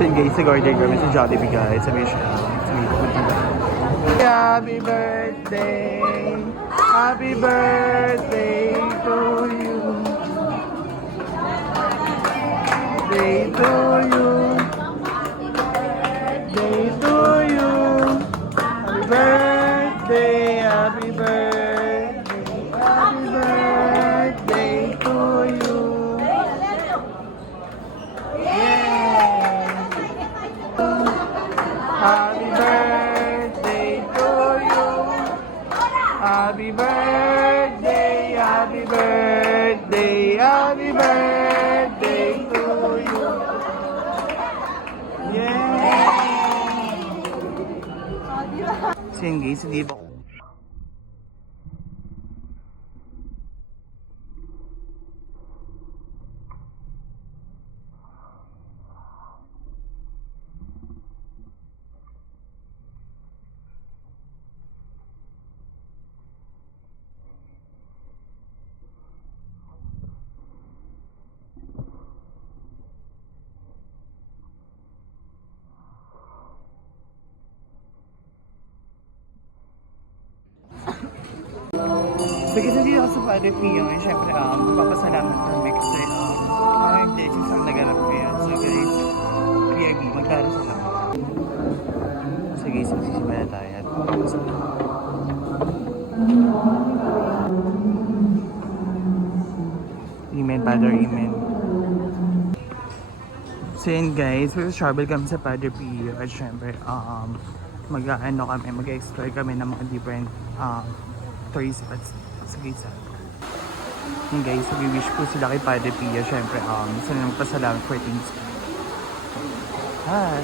So yun guys, nag-order kami sa Jollibee guys. Sabi siya, happy birthday! Happy birthday to you! Day to you! Day to you! Happy birthday! Happy birthday! Happy birthday to you! Happy birthday to you. Happy birthday, happy birthday, happy birthday to you. Yay! So yun guys, hindi ba sige, so dito ako sa Padre Pio, and syempre, magpapasalamat kami kasi maraming blessings ang naganap ngayon. So guys, PRB, magdarasal ako. So guys, magsisimula tayo at magpapasal. Amen, Father, Amen. So yun guys, travel kami sa Padre Pio at syempre, mag-ano kami, mag-explore kami ng mga different tourist spots sa Gisa. Yun guys, we-wish po sila kay Padre Pio. Syempre, gusto na magpasalamat for things. Hi!